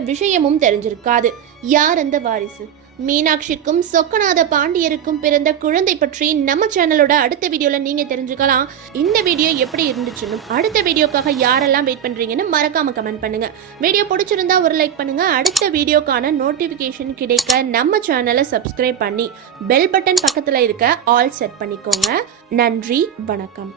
விஷயமும் தெரிஞ்சிருக்காது. யார் அந்த வாரிசு? மீனாட்சிக்கும் சொக்கநாத பாண்டியருக்கும் பிறந்த குழந்தை பற்றி நம்ம சேனலோட அடுத்த வீடியோல நீங்க தெரிஞ்சுக்கலாம். இந்த வீடியோ எப்படி இருந்துச்சுன்னு, அடுத்த வீடியோக்காக யாரெல்லாம் வெயிட் பண்றீங்கன்னு மறக்காம கமெண்ட் பண்ணுங்க. வீடியோ பிடிச்சிருந்தா ஒரு லைக் பண்ணுங்க. அடுத்த வீடியோக்கான நோட்டிபிகேஷன் கிடைக்க நம்ம சேனலை சப்ஸ்கிரைப் பண்ணி பெல் பட்டன் பக்கத்துல இருக்க ஆல் செட் பண்ணிக்கோங்க. நன்றி, வணக்கம்.